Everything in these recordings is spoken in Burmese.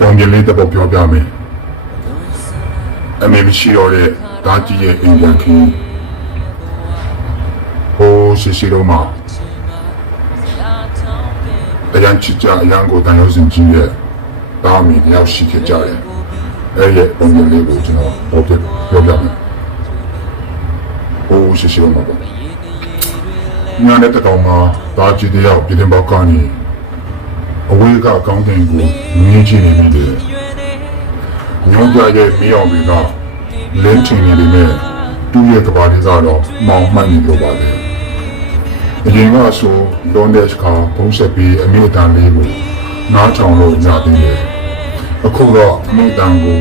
ပုံပြလေးတစ်ပုတ်ပြောပြမယ်အမေမရှိတော့တဲ့ဒါကြီးရဲ့အိမ်ပြန်ခင်းဟိုးရှိတော့မှအရန်ချစ်ကြအရန်ကိုတန်ရုံးစင်ကြီးရဲ့ဒါအမေတယောက်ရှိခဲ့ကြတယ်အဲ့ရဲ့ပုံပြလေးကိုကျွန်တော်ပြောပြမယ်ဟိုးရှိတော့မှပေါ့ညနေတကောင်မှာဒါကြီးတယောက်ပြည်တင်ပေါက်ကနေအဝေးကကောင်းကင်ကိုမြင်ချင်နေမိတယ်ညောင်ကြရဲ့မီးအောင်တွေကလင်းချင်နေတယ်နဲ့တူရဲ့ကဘာတွေကတော့မောင်မှတ်နေလို့ပါလေအရင်ကဆိုလွန်တဲ့ခါပုံးဆက်ပြီးအမိတန်လေးကိုနားထောင်လို့ညသေးတယ်အခုတော့အမိတန်ကို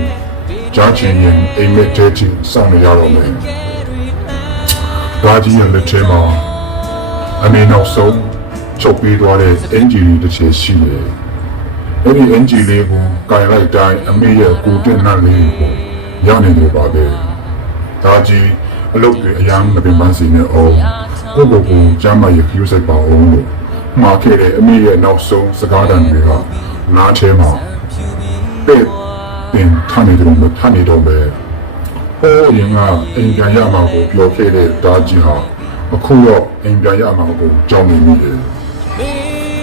ကြားချင်ရင်အိမ်မက်တဲချင်စောင့်နေရတော့မယ်ဒါကြီးရဲ့လက်ထဲမှာအမေနောက်ဆုံးချုပ်ပြီးသွားတဲ့အင်ဂျီလေးတစ်ချက်ရှိတယ်။အဲ့ဒီအင်ဂျီလေးကိုကင်လိုက်တိုင်းအမေရဲ့ကိုတွင်းနှံလေးကိုရနေတယ်ပါပဲ။ဒါကြီးအလုပ်တွေအရန်မပင်ပန်းစီနေအောင်ကိုကျမ်းမရခူးစိတ်ပါအောင်လို့မှာခဲ့တဲ့အမေရဲ့နောက်ဆုံးစကားတန်တွေကနားထဲမှာတဲ့ပင်ထနေတော့ပဲဟိုရင်ကအိမ်ပြန်ရမှာကိုပြောခဲ့တဲ့ဒါကြီးဟာအခုတော့အိမ်ပြန်ရမှာကိုကြောက်နေမိတယ်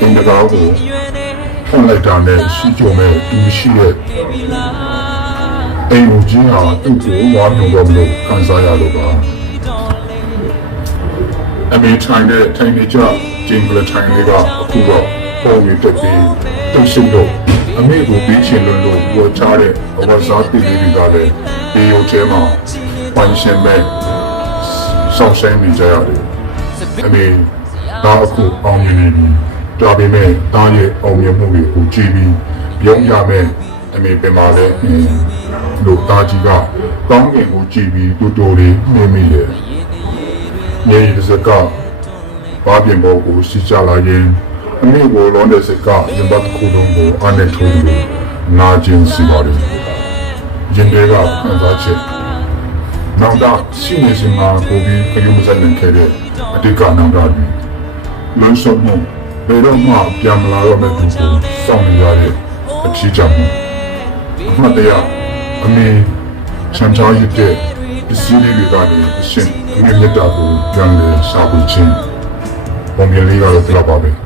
အင်းတကားကိုဖွင့်လိုက်တာနဲ့ရှိကြုံမဲ့သူရှိတဲ့အိမ်ကိုကြီးဟာသူ့ကိုဝါမျိုးတော့မလို့ခံစားရလို့ပါအမေထိုင်တဲ့ထိုင်နေကြဂျင်ဂလထိုင်လေးကအခုတော့ပုံရတက်ပြီးသူ့ရှိလို့အမေကိုပြီးချင်လို့ဝေချတဲ့ဝါစားပီလေးတွေကလည်းဒီရုပ်ထဲမှာပိုင်ရှင်မဲ့ဆောင်းဆိုင်နေကြရတယ်အမေဒါအခုအောင်မြင်နေပြီဒါပေမဲ့တားရဲ့အောင်မြင်မှုတွေကိုကြည့်ပြီးပြုံးရမယ်အမေပြန်လာတဲ့လို့တားကြီးကကောင်းကင်ကိုကြည့်ပြီးတူတူလေးနေမိတယ်။မြေစကဘာပြင်ပေါ်ကိုစီချလာရင်အမေကိုလုံးတဲ့စကရင်ဘတ်ခုလုံးကိုအနေထုံးလို့နာကျင်စီပါတယ်။ရင်တွေကခံစားချက်နောက်တော့ရှိနေစမှာကိုပြီးခရုမဆိုင်နေခဲ့တဲ့အတိတ်ကနောက်တော့လွန်ဆုံးမှုဘယ်တော့မှပြန်မလာတော့မယ့်သူကိုစောင့်နေရတဲ့အချီးကျမှုအမှတ်တရအမေချမ်းသာရတဲ့ပစ္စည်းတွေကနေအရှင်အမေမြတ်တာကိုပြန်လဲရှာဖွေခြင်းပုံပြလေးကတော့ပြတော့ပါပဲ